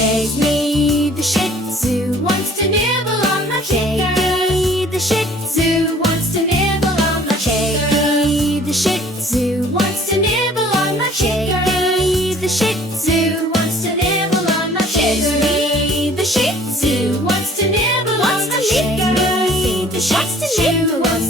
Shaggy the Shih Tzu wants to nibble on my fingers. Shaggy the Shih Tzu wants to nibble on my fingers. Shaggy the Shih Tzu wants to nibble on my fingers. Shaggy the Shih Tzu wants to nibble on my fingers. Shaggy the Shih Tzu wants to nibble on my fingers. Shaggy the Shih Tzu wants